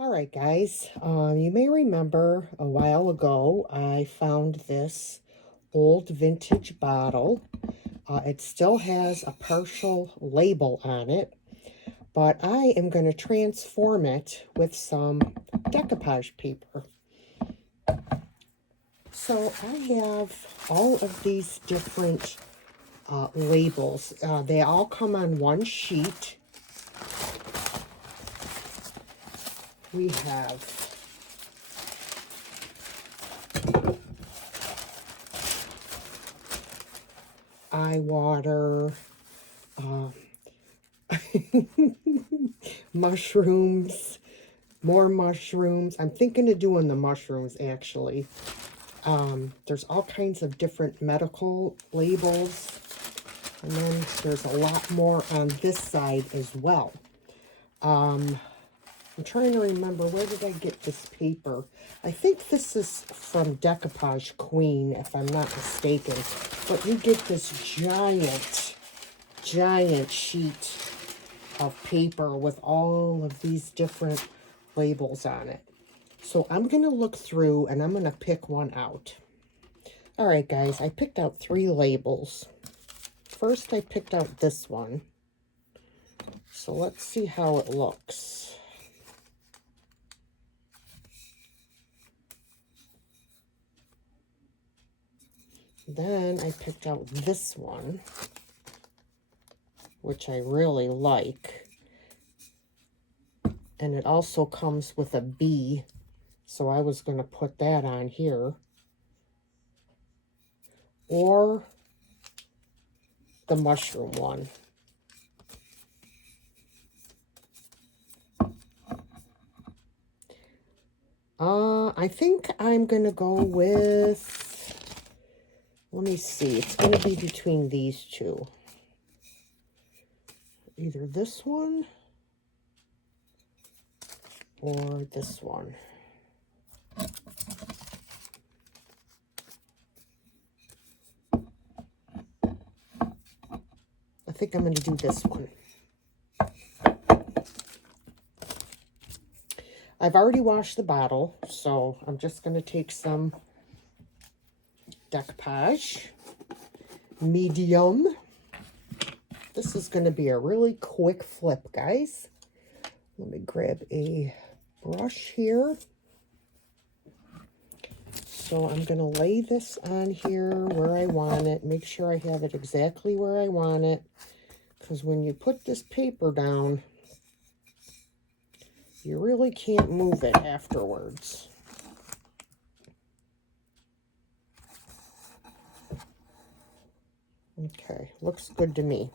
All right, guys, you may remember a while ago I found this old vintage bottle. It still has a partial label on it, but I am going to transform it with some decoupage paper. So I have all of these different labels. They all come on one sheet. We have eye water, mushrooms, more mushrooms. I'm thinking of doing the mushrooms, actually. There's all kinds of different medical labels. And then there's a lot more on this side as well. I'm trying to remember, where did I get this paper? I think this is from Decoupage Queen, if I'm not mistaken. But you get this giant sheet of paper with all of these different labels on it. So I'm going to look through and I'm going to pick one out. All right, guys, I picked out 3 labels. First, I picked out this one. So let's see how it looks. Then I picked out this one, which I really like. And it also comes with a bee, so I was going to put that on here. Or the mushroom one. I think I'm going to go with, let me see, it's going to be between these two. Either this one or this one. I think I'm going to do this one. I've already washed the bottle, so I'm just going to take some decoupage, medium. This is going to be a really quick flip, guys. Let me grab a brush here. So I'm going to lay this on here where I want it. Make sure I have it exactly where I want it. Because when you put this paper down, you really can't move it afterwards. Okay, looks good to me.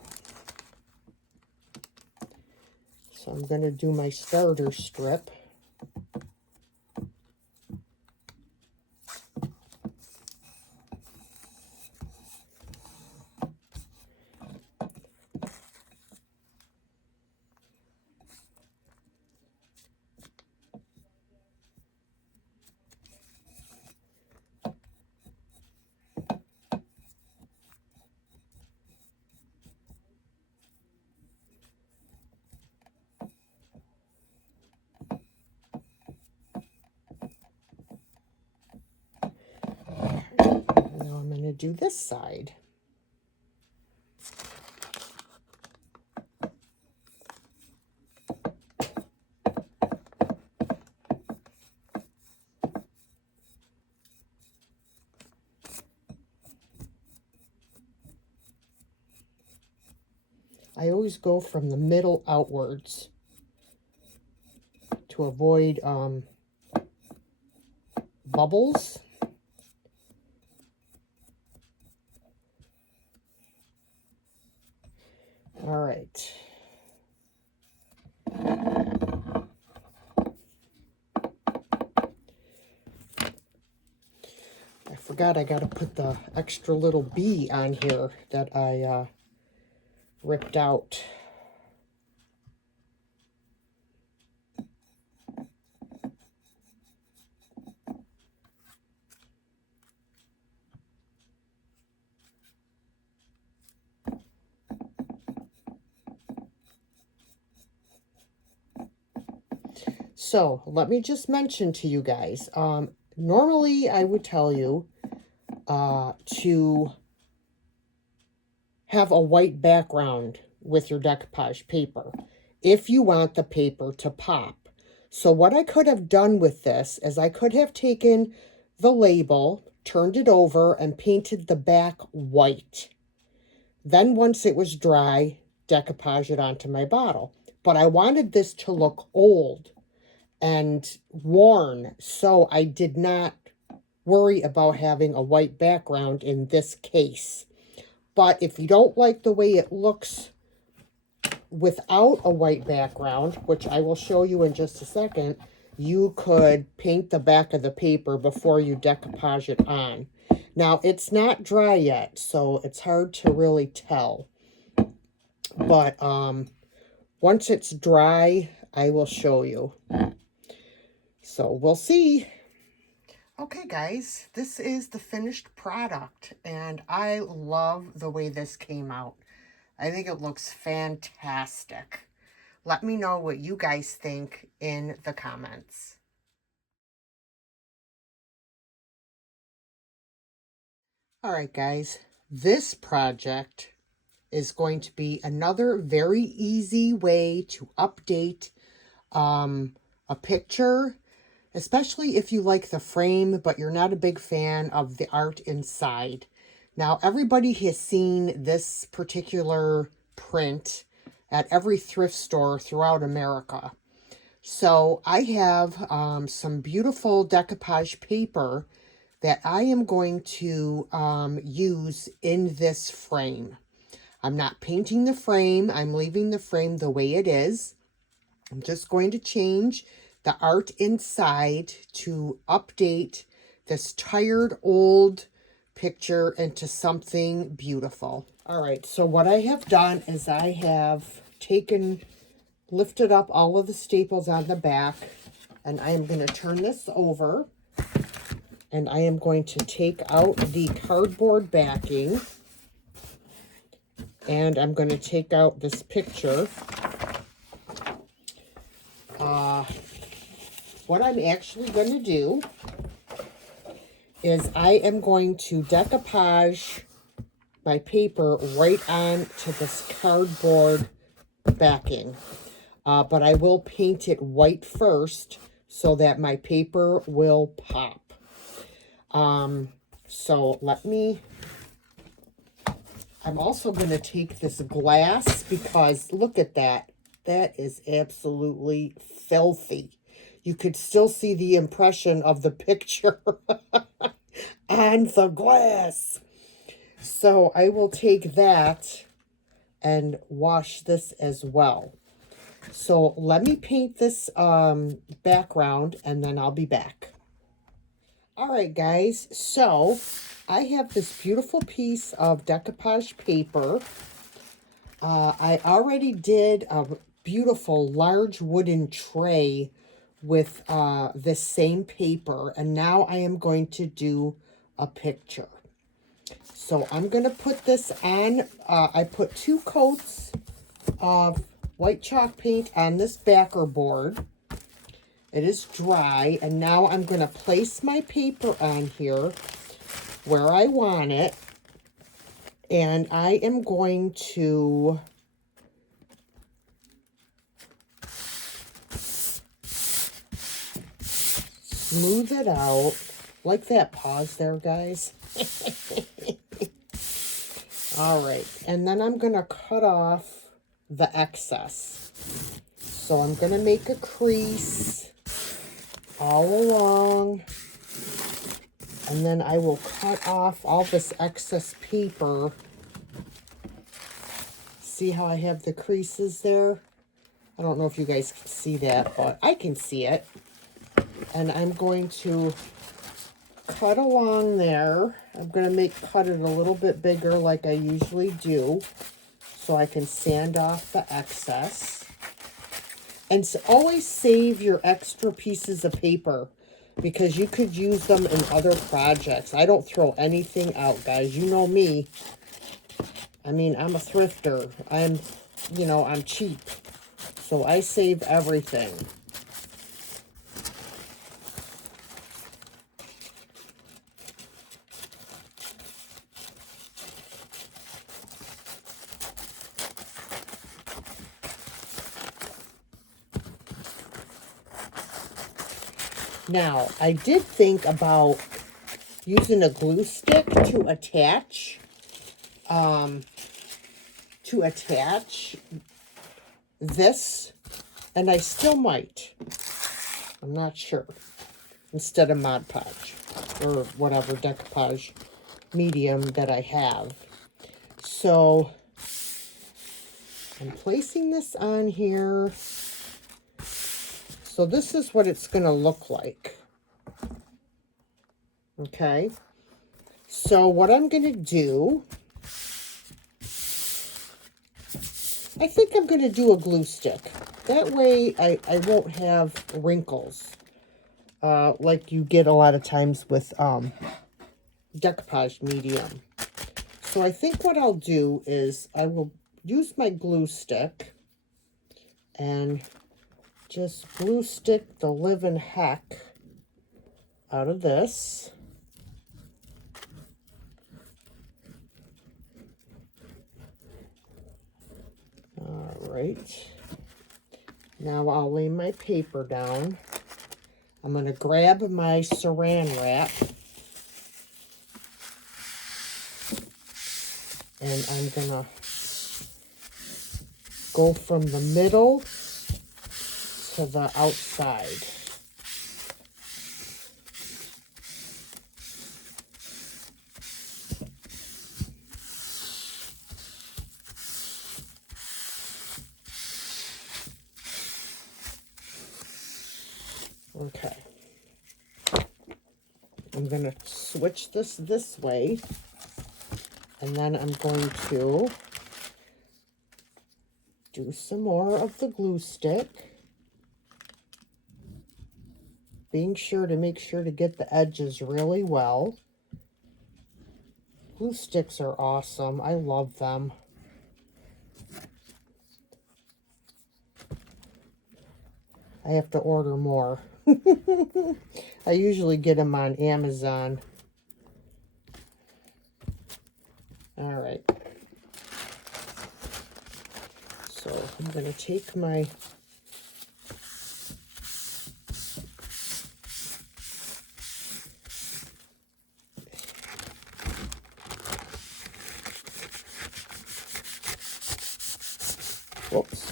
So I'm going to do my starter strip. Now I'm going to do this side. I always go from the middle outwards to avoid bubbles. All right. I forgot I got to put the extra little bee on here that I ripped out. So let me just mention to you guys, normally I would tell you to have a white background with your decoupage paper if you want the paper to pop. So what I could have done with this is I could have taken the label, turned it over, and painted the back white. Then once it was dry, decoupage it onto my bottle. But I wanted this to look old and worn, so I did not worry about having a white background in this case. But if you don't like the way it looks without a white background, which I will show you in just a second, you could paint the back of the paper before you decoupage it on. Now, it's not dry yet, so it's hard to really tell. But once it's dry, I will show you. So we'll see. Okay, guys, this is the finished product, and I love the way this came out. I think it looks fantastic. Let me know what you guys think in the comments. All right, guys, this project is going to be another very easy way to update a picture, especially if you like the frame, but you're not a big fan of the art inside. Now, everybody has seen this particular print at every thrift store throughout America. So I have some beautiful decoupage paper that I am going to use in this frame. I'm not painting the frame. I'm leaving the frame the way it is. I'm just going to change the art inside to update this tired old picture into something beautiful. All right, so what I have done is I have lifted up all of the staples on the back, and I am going to turn this over, and I am going to take out the cardboard backing, and I'm going to take out this picture. What I'm actually going to do is I am going to decoupage my paper right on to this cardboard backing. But I will paint it white first so that my paper will pop. So I'm also going to take this glass because look at that. That is absolutely filthy. You could still see the impression of the picture on the glass. So I will take that and wash this as well. So let me paint this background and then I'll be back. All right, guys. So I have this beautiful piece of decoupage paper. I already did a beautiful large wooden tray with this same paper, and now I am going to do a picture. So I'm going to put this on. I put 2 coats of white chalk paint on this backer board. It is dry, and now I'm going to place my paper on here where I want it, and I am going to smooth it out. Like that pause there, guys. All right, and then I'm going to cut off the excess. So I'm going to make a crease all along, and then I will cut off all this excess paper. See how I have the creases there? I don't know if you guys can see that, but I can see it. And I'm going to cut along there. I'm going to cut it a little bit bigger like I usually do so I can sand off the excess. And always save your extra pieces of paper because you could use them in other projects. I don't throw anything out, guys. You know me. I mean, I'm a thrifter. I'm cheap. So I save everything. Now, I did think about using a glue stick to attach this, and I still might. I'm not sure. Instead of Mod Podge or whatever decoupage medium that I have. So I'm placing this on here. So this is what it's going to look like. Okay. So what I'm going to do, I think I'm going to do a glue stick. That way I won't have wrinkles like you get a lot of times with decoupage medium. So I think what I'll do is I will use my glue stick and just glue stick the living heck out of this. All right. Now I'll lay my paper down. I'm going to grab my saran wrap. And I'm going to go from the middle to the outside. Okay. I'm going to switch this way. And then I'm going to do some more of the glue stick. Make sure to get the edges really well. Glue sticks are awesome. I love them. I have to order more. I usually get them on Amazon. All right. So I'm going to take my whoops.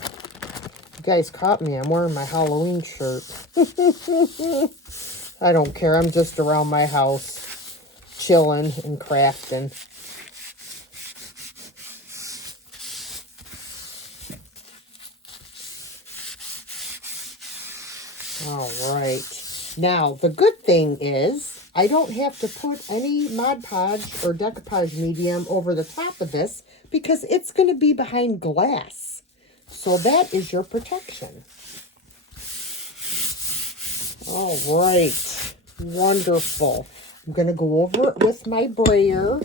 You guys caught me. I'm wearing my Halloween shirt. I don't care. I'm just around my house chilling and crafting. All right. Now, the good thing is I don't have to put any Mod Podge or decoupage medium over the top of this because it's going to be behind glass. So that is your protection. All right. Wonderful. I'm going to go over it with my brayer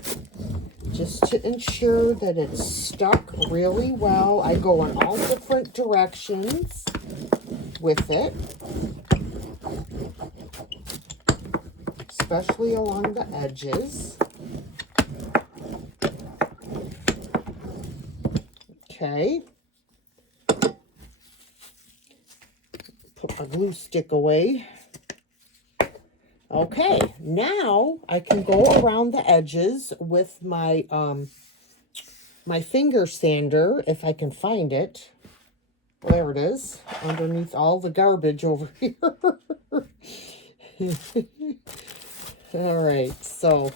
just to ensure that it's stuck really well. I go in all different directions with it, especially along the edges. Okay. Put my glue stick away. Okay, now I can go around the edges with my my finger sander, if I can find it. There it is, underneath all the garbage over here. All right, so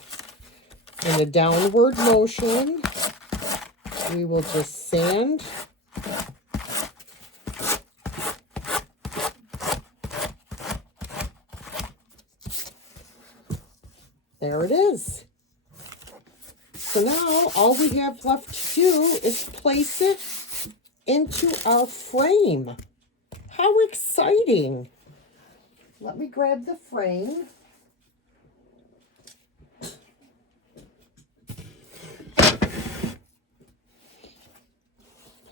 in a downward motion, we will just sand. There it is. So now all we have left to do is place it into our frame. How exciting. Let me grab the frame.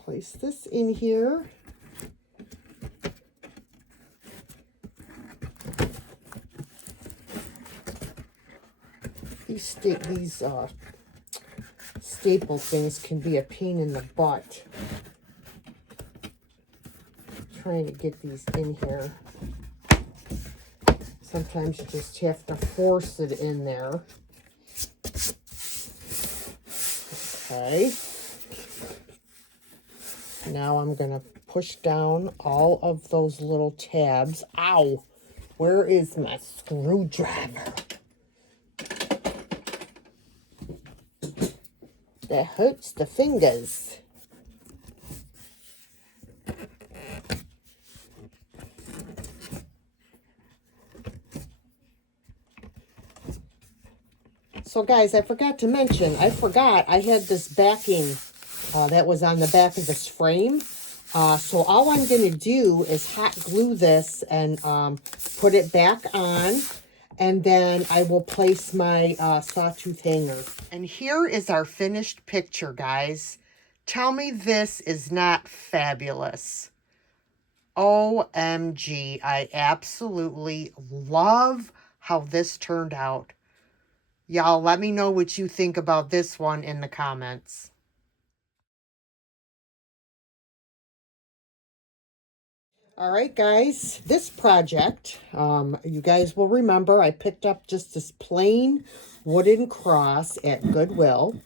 Place this in here. These staple things can be a pain in the butt. Trying to get these in here. Sometimes you just have to force it in there. Okay. Now I'm going to push down all of those little tabs. Ow! Where is my screwdriver? That hurts the fingers. So guys, I forgot to mention, I had this backing that was on the back of this frame. So all I'm going to do is hot glue this and put it back on. And then I will place my sawtooth hanger. And here is our finished picture, guys. Tell me this is not fabulous. OMG, I absolutely love how this turned out. Y'all, let me know what you think about this one in the comments. All right, guys, this project, you guys will remember I picked up just this plain wooden cross at Goodwill.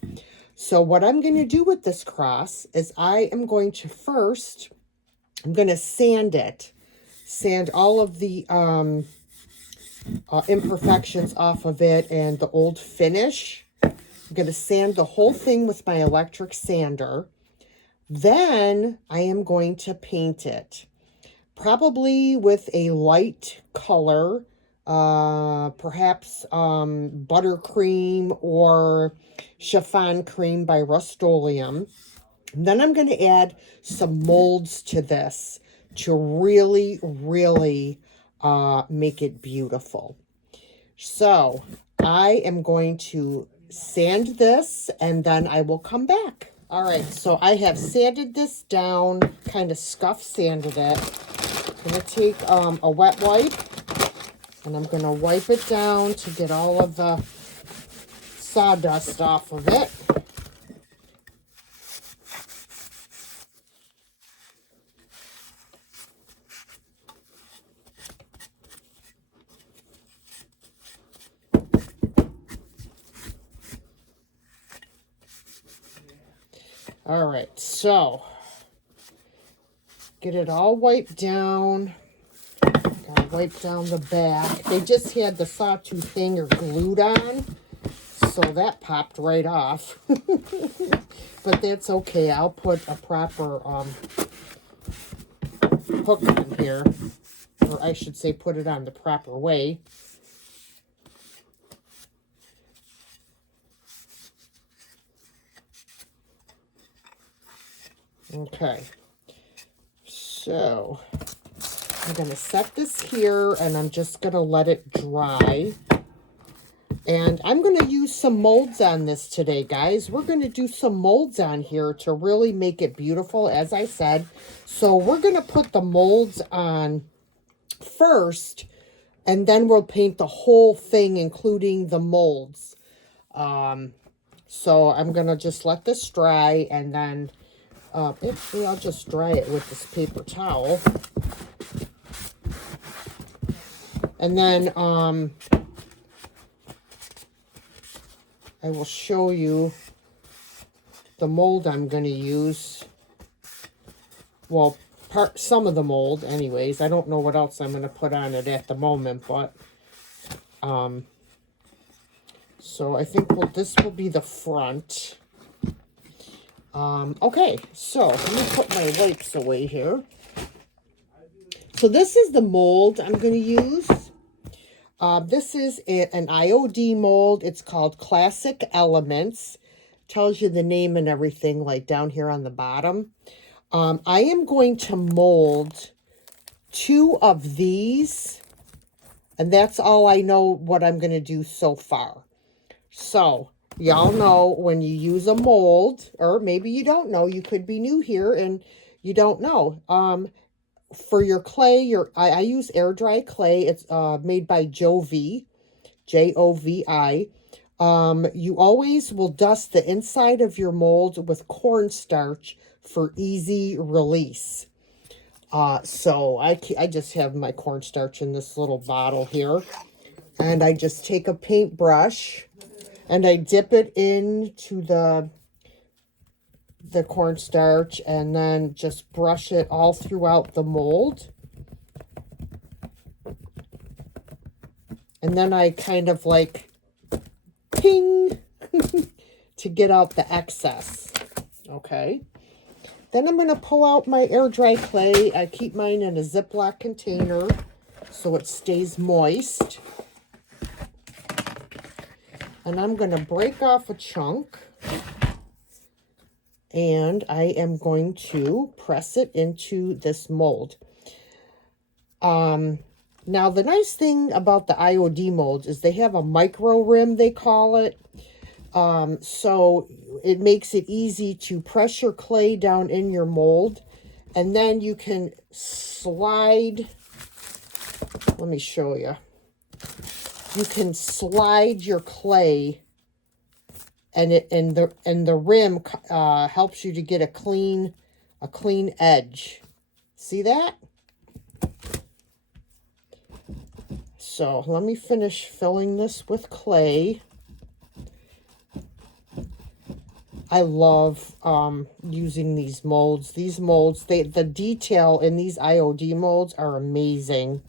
So what I'm going to do with this cross is I am going to first, I'm going to sand it. Sand all of the imperfections off of it and the old finish. I'm going to sand the whole thing with my electric sander. Then I am going to paint it. Probably with a light color, perhaps buttercream or chiffon cream by Rust-Oleum. And then I'm going to add some molds to this to really, really make it beautiful. So I am going to sand this and then I will come back. All right, so I have sanded this down, kind of scuff sanded it. I'm going to take a wet wipe, and I'm going to wipe it down to get all of the sawdust off of it. All right, so get it all wiped down. Gotta wipe down the back. They just had the sawtooth hanger glued on, so that popped right off. But that's okay. I'll put a proper hook on here, or I should say put it on the proper way. Okay, so I'm going to set this here and I'm just going to let it dry. And I'm going to use some molds on this today, guys. We're going to do some molds on here to really make it beautiful, as I said. So we're going to put the molds on first, and then we'll paint the whole thing, including the molds. So I'm going to just let this dry, and then actually I'll just dry it with this paper towel. And then I will show you the mold I'm going to use. Well, some of the mold anyways. I don't know what else I'm going to put on it at the moment, but so I think this will be the front. Okay, so let me put my wipes away here. So this is the mold I'm going to use. This is an IOD mold. It's called Classic Elements. Tells you the name and everything, like down here on the bottom. I am going to mold 2 of these, and that's all I know what I'm going to do so far. So, y'all know when you use a mold, or maybe you don't know, you could be new here and you don't know. For your clay, I use air dry clay. It's made by Jovi, Jovi. You always will dust the inside of your mold with cornstarch for easy release. So I just have my cornstarch in this little bottle here. And I just take a paintbrush and I dip it into the cornstarch and then just brush it all throughout the mold. And then I kind of like ping to get out the excess. Okay. Then I'm going to pull out my air dry clay. I keep mine in a Ziploc container so it stays moist. And I'm going to break off a chunk. And I am going to press it into this mold. Now, the nice thing about the IOD molds is they have a micro rim, they call it. So it makes it easy to press your clay down in your mold. And then you can slide. Let me show you. You can slide your clay, and the rim helps you to get a clean edge. See that? So let me finish filling this with clay. I love using these molds. These molds, the detail in these IOD molds are amazing.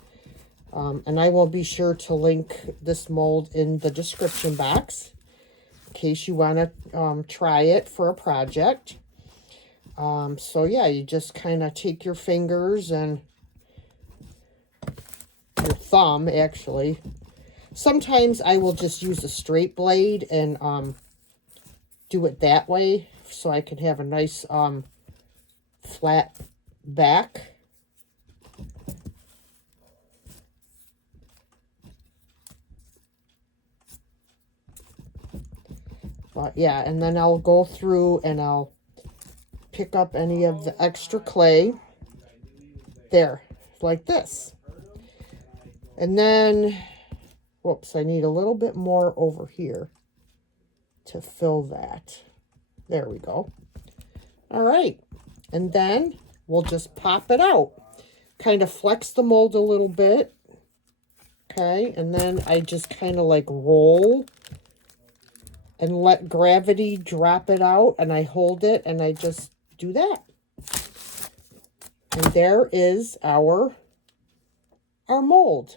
And I will be sure to link this mold in the description box in case you want to try it for a project. So yeah, you just kind of take your fingers and your thumb, actually. Sometimes I will just use a straight blade and do it that way so I can have a nice flat back. But yeah, and then I'll go through and I'll pick up any of the extra clay. There, like this. And then, whoops, I need a little bit more over here to fill that. There we go. All right. And then we'll just pop it out. Kind of flex the mold a little bit. Okay. And then I just kind of like roll and let gravity drop it out. And I hold it and I just do that. And there is our mold.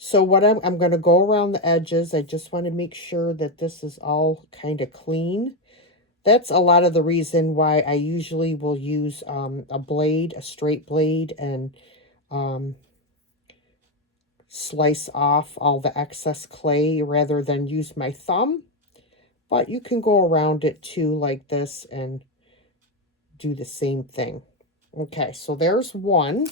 So what I'm going to go around the edges. I just want to make sure that this is all kind of clean. That's a lot of the reason why I usually will use a blade, a straight blade, and slice off all the excess clay rather than use my thumb. But you can go around it too like this and do the same thing. Okay, so there's one.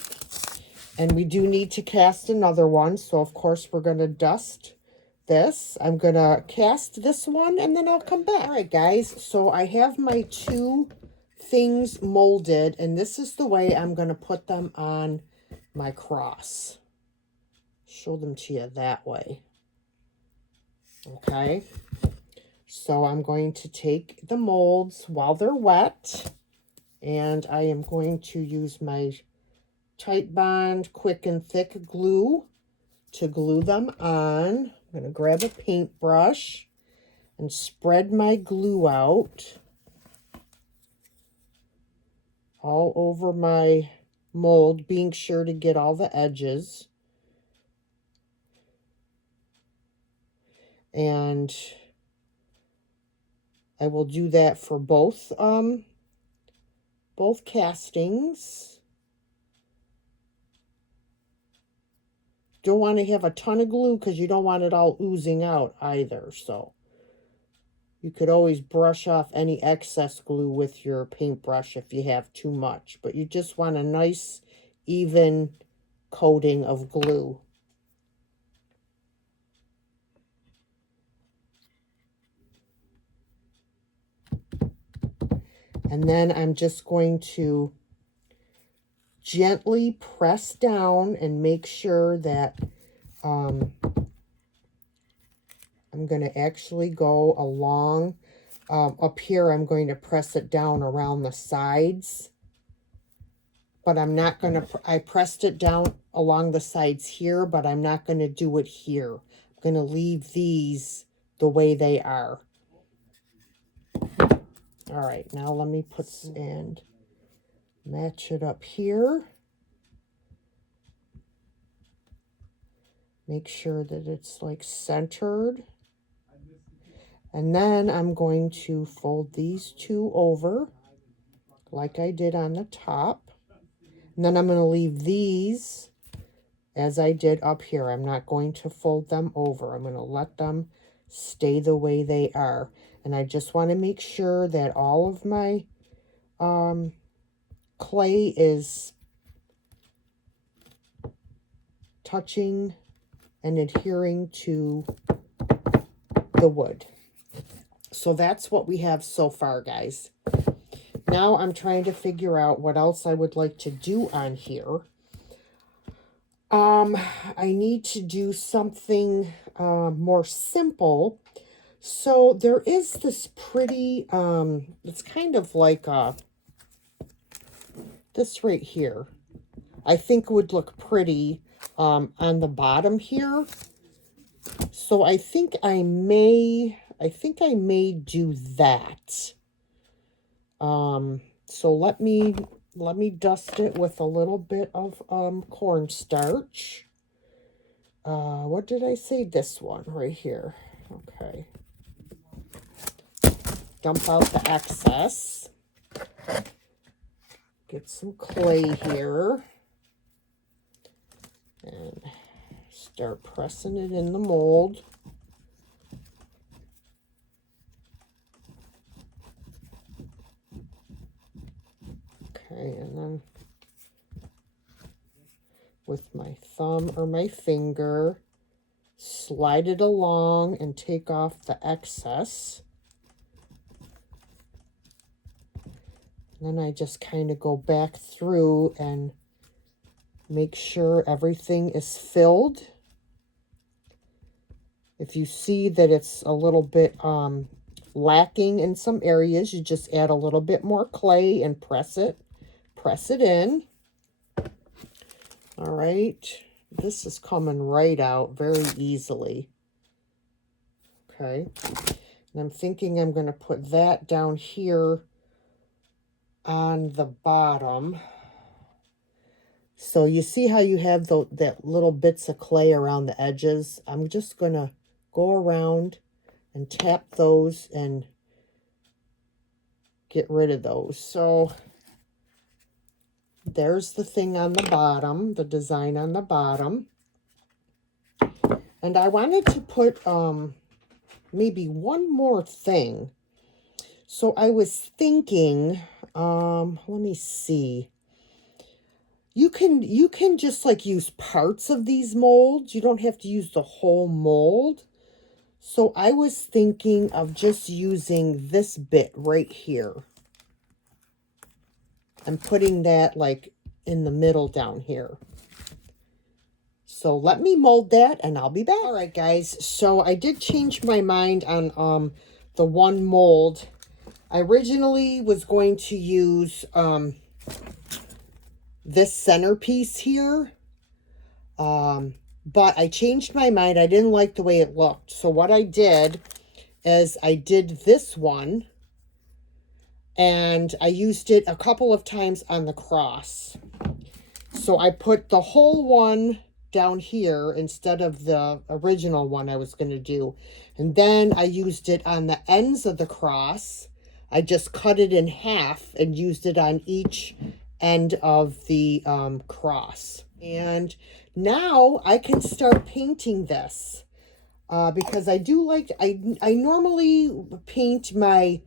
And we do need to cast another one. So, of course, we're going to dust this. I'm going to cast this one and then I'll come back. All right, guys. So I have my two things molded. And this is the way I'm going to put them on my cross. Show them to you that way. Okay. So I'm going to take the molds while they're wet. And I am going to use my Tight Bond Quick and Thick glue to glue them on. I'm going to grab a paintbrush and spread my glue out all over my mold, being sure to get all the edges. And I will do that for both castings. Don't want to have a ton of glue because you don't want it all oozing out either. So you could always brush off any excess glue with your paintbrush if you have too much. But you just want a nice, even coating of glue. And then I'm just going to gently press down and make sure that I'm going to actually go along. Up here, I'm going to press it down around the sides but I'm not going to, I pressed it down along the sides here, but I'm not going to do it here. I'm going to leave these the way they are. All right, now let me put and match it up here. Make sure that it's like centered. And then I'm going to fold these two over like I did on the top. And then I'm going to leave these as I did up here. I'm not going to fold them over. I'm going to let them stay the way they are. And I just want to make sure that all of my clay is touching and adhering to the wood. So that's what we have so far, guys. Now I'm trying to figure out what else I would like to do on here. I need to do something more simple. So there is this pretty, it's kind of like this right here. I think would look pretty on the bottom here. So I think I may do that. So let me dust it with a little bit of cornstarch. What did I say? This one right here. Okay. Dump out the excess. Get some clay here. And start pressing it in the mold. Okay, and then with my thumb or my finger, slide it along and take off the excess. And then I just kind of go back through and make sure everything is filled. If you see that it's a little bit lacking in some areas, you just add a little bit more clay and press it in. All right, this is coming right out very easily. Okay, and I'm thinking I'm going to put that down here on the bottom. So you see how you have that little bits of clay around the edges? I'm just going to go around and tap those and get rid of those. So there's the thing on the bottom, the design on the bottom. And I wanted to put maybe one more thing. So I was thinking, let me see. You can just like use parts of these molds. You don't have to use the whole mold. So I was thinking of just using this bit right here and putting that like in the middle down here. So let me mold that and I'll be back. All right, guys. So I did change my mind on the one mold. I originally was going to use this centerpiece here. But I changed my mind. I didn't like the way it looked. So what I did is I did this one. And I used it a couple of times on the cross. So I put the whole one down here instead of the original one I was going to do. And then I used it on the ends of the cross. I just cut it in half and used it on each end of the cross. And now I can start painting this because I do like, I normally paint my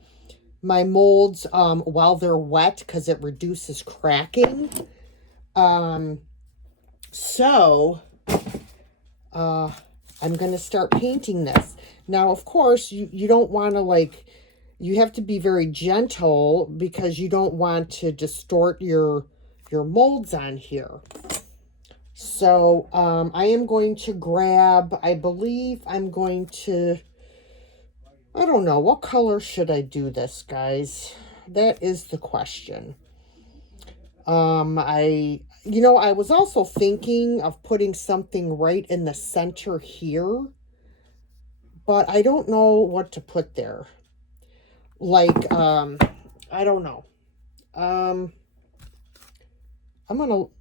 molds while they're wet because it reduces cracking. So I'm going to start painting this. Now, of course, you don't want to like, you have to be very gentle because you don't want to distort your molds on here. So I am going to grab, I believe I'm going to, I don't know, what color should I do this, guys? That is the question. I was also thinking of putting something right in the center here, but I don't know what to put there. Like, I don't know.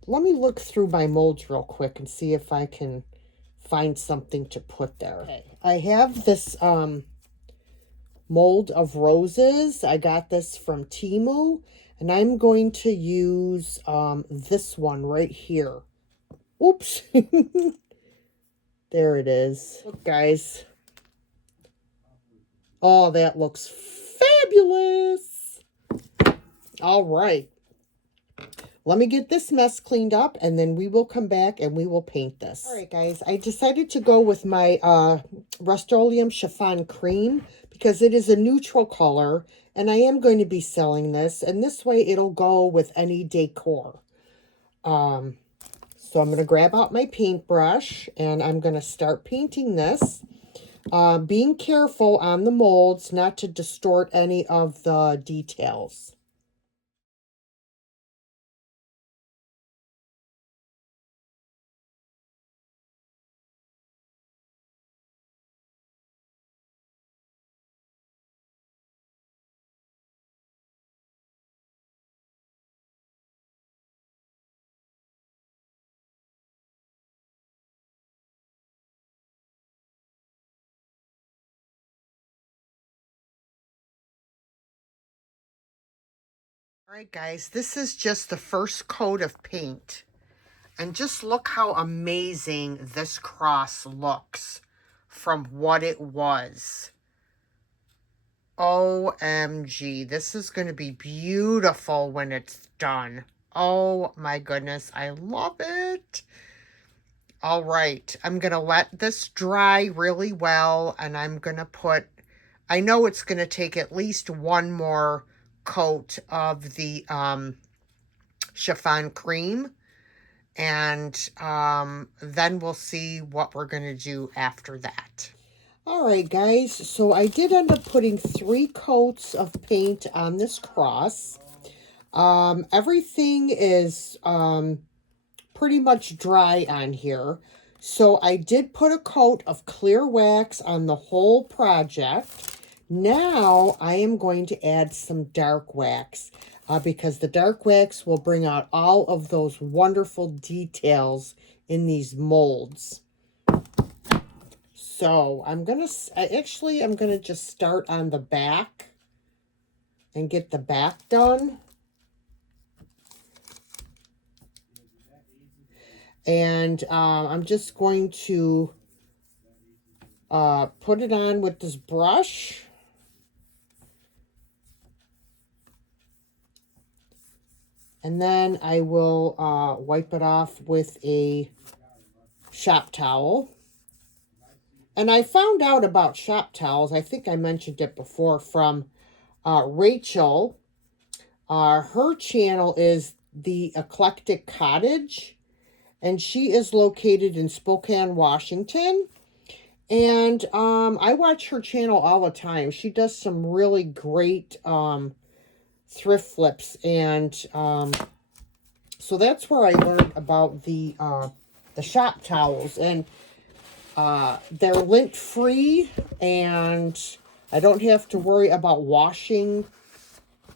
Let me look through my molds real quick and see if I can find something to put there. Okay. I have this, mold of roses. I got this from Temu, and I'm going to use this one right here. Oops. There it is. Look, guys. Oh, that looks fabulous. All right. Let me get this mess cleaned up, and then we will come back and we will paint this. All right, guys. I decided to go with my Rust-Oleum Chiffon Cream because it is a neutral color, and I am going to be selling this, and this way it'll go with any decor. So I'm going to grab out my paintbrush, and I'm going to start painting this. Being careful on the molds not to distort any of the details. All right, guys, this is just the first coat of paint. And just look how amazing this cross looks from what it was. OMG, this is going to be beautiful when it's done. Oh my goodness, I love it. All right, I'm going to let this dry really well, and I'm going to put, I know it's going to take at least one more coat of the chiffon cream, and then we'll see what we're going to do after that. All right, guys, so I did end up putting 3 coats of paint on this cross. Everything is pretty much dry on here. So I did put a coat of clear wax on the whole project. Now I am going to add some dark wax because the dark wax will bring out all of those wonderful details in these molds. So I'm going to just start on the back and get the back done. And I'm just going to put it on with this brush. And then I will wipe it off with a shop towel. And I found out about shop towels, I think I mentioned it before, from Rachel. Her channel is The Eclectic Cottage, and she is located in Spokane, Washington. And I watch her channel all the time. She does some really great thrift flips, and so that's where I learned about the shop towels, and they're lint free, and I don't have to worry about washing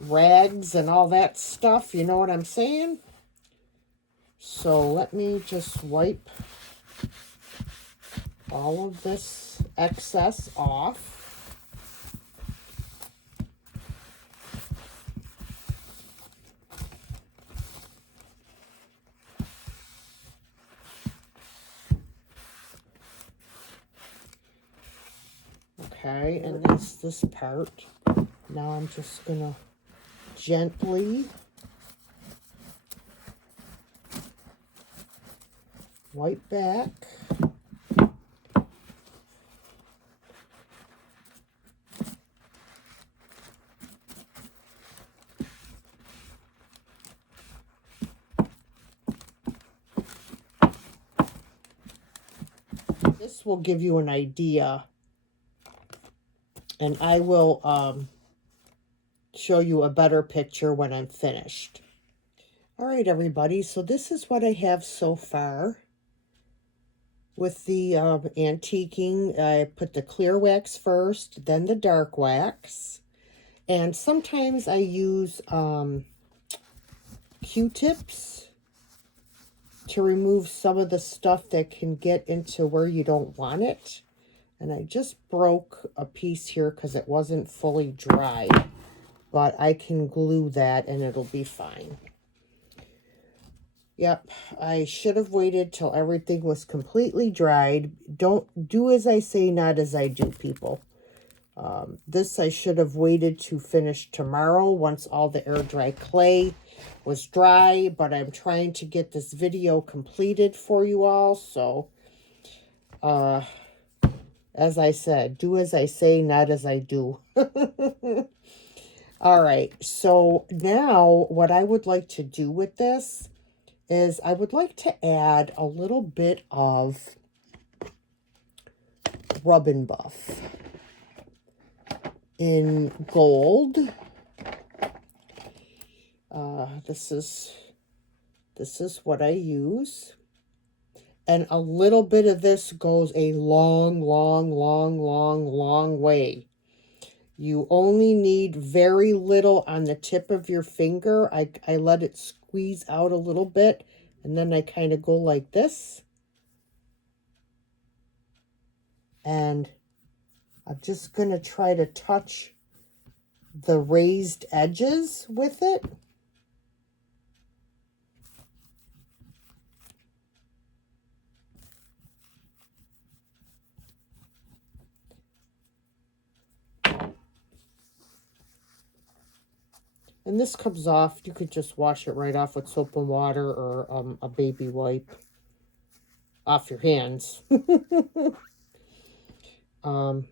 rags and all that stuff. You know what I'm saying? So let me just wipe all of this excess off. Okay, and that's this part. Now I'm just gonna gently wipe back. This will give you an idea, and I will show you a better picture when I'm finished. All right, everybody. So this is what I have so far with the antiquing. I put the clear wax first, then the dark wax. And sometimes I use Q-tips to remove some of the stuff that can get into where you don't want it. And I just broke a piece here because it wasn't fully dry. But I can glue that and it'll be fine. Yep, I should have waited till everything was completely dried. Don't do as I say, not as I do, people. This I should have waited to finish tomorrow once all the air dry clay was dry, but I'm trying to get this video completed for you all. So, as I said, do as I say, not as I do. All right, so now what I would like to do with this is I would like to add a little bit of Rub and Buff in gold. This is what I use. And a little bit of this goes a long, long, long, long, long way. You only need very little on the tip of your finger. I let it squeeze out a little bit, and then I kind of go like this. And I'm just going to try to touch the raised edges with it. And this comes off. You could just wash it right off with soap and water or a baby wipe off your hands. And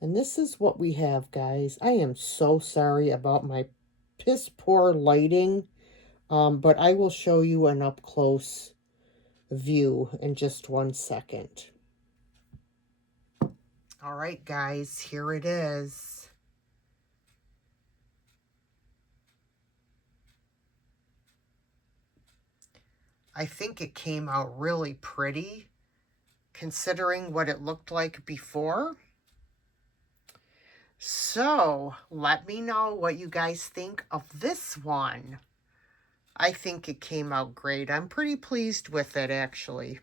this is what we have, guys. I am so sorry about my piss poor lighting, but I will show you an up close view in just 1 second. All right, guys, here it is. I think it came out really pretty, considering what it looked like before. So, let me know what you guys think of this one. I think it came out great. I'm pretty pleased with it, actually.